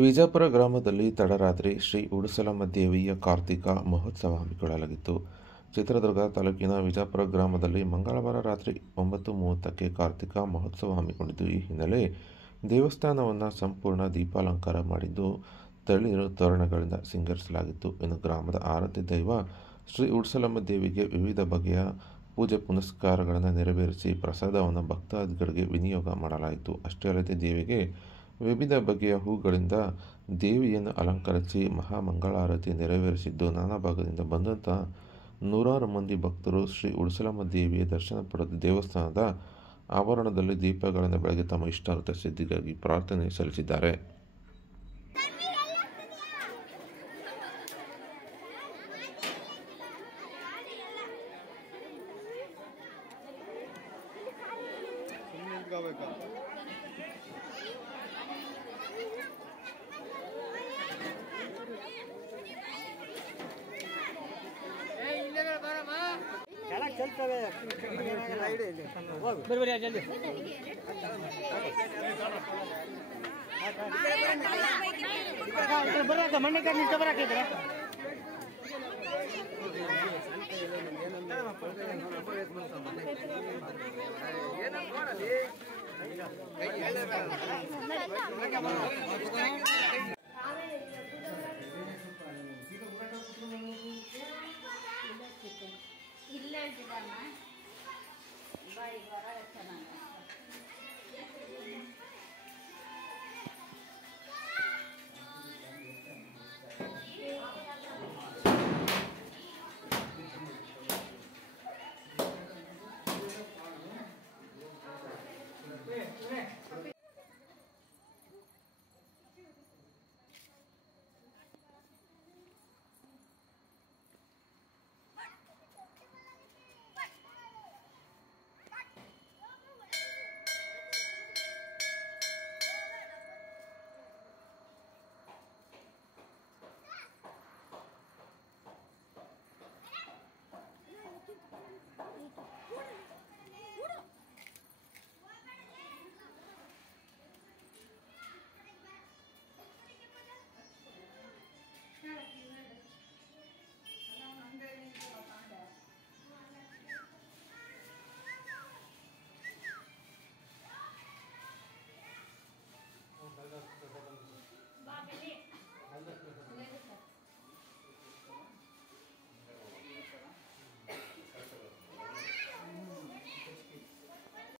ವಿಜಾಪುರ ಗ್ರಾಮದಲ್ಲಿ ತಡರಾತ್ರಿ ಶ್ರೀ ಉಡುಸಲಮ್ಮ ದೇವಿಯ ಕಾರ್ತಿಕ ಮಹೋತ್ಸವ ಹಮ್ಮಿಕೊಳ್ಳಲಾಗಿತ್ತು. ಚಿತ್ರದುರ್ಗ ತಾಲೂಕಿನ ವಿಜಾಪುರ ಗ್ರಾಮದಲ್ಲಿ ಮಂಗಳವಾರ ರಾತ್ರಿ 9:30ಕ್ಕೆ ಕಾರ್ತಿಕ ಮಹೋತ್ಸವ ಹಮ್ಮಿಕೊಂಡಿದ್ದು, ಈ ಹಿನ್ನೆಲೆ ದೇವಸ್ಥಾನವನ್ನು ಸಂಪೂರ್ಣ ದೀಪಾಲಂಕಾರ ಮಾಡಿದ್ದು, ತಳಿರು ತೋರಣಗಳಿಂದ ಸಿಂಗರಿಸಲಾಗಿತ್ತು. ಇನ್ನು ಗ್ರಾಮದ ಆರಾಧ್ಯ ದೈವ ಶ್ರೀ ಉಡುಸಲಮ್ಮ ದೇವಿಗೆ ವಿವಿಧ ಬಗೆಯ ಪೂಜೆ ಪುನಸ್ಕಾರಗಳನ್ನು ನೆರವೇರಿಸಿ ಪ್ರಸಾದವನ್ನು ಭಕ್ತಾದಿಗಳಿಗೆ ವಿನಿಯೋಗ ಮಾಡಲಾಯಿತು. ಅಷ್ಟೇ ಅಲ್ಲದೆ ದೇವಿಗೆ ವಿವಿಧ ಬಗೆಯ ಹೂಗಳಿಂದ ದೇವಿಯನ್ನು ಅಲಂಕರಿಸಿ ಮಹಾಮಂಗಳಾರತಿ ನೆರವೇರಿಸಿದ್ದು, ನಾನಾ ಭಾಗದಿಂದ ಬಂದಂಥ ನೂರಾರು ಮಂದಿ ಭಕ್ತರು ಶ್ರೀ ಉಡುಸಲಮ್ಮ ದೇವಿಯ ದರ್ಶನ ಪಡೆದು ದೇವಸ್ಥಾನದ ಆವರಣದಲ್ಲಿ ದೀಪಗಳನ್ನು ಬೆಳಗಿ ತಮ್ಮ ಇಷ್ಟಾರ್ಥ ಸಿದ್ಧಿಗಾಗಿ ಪ್ರಾರ್ಥನೆ ಸಲ್ಲಿಸಿದ್ದಾರೆ. चलतवे जल्दी बराक मण्णे का नीचे बराक इधर ಏನು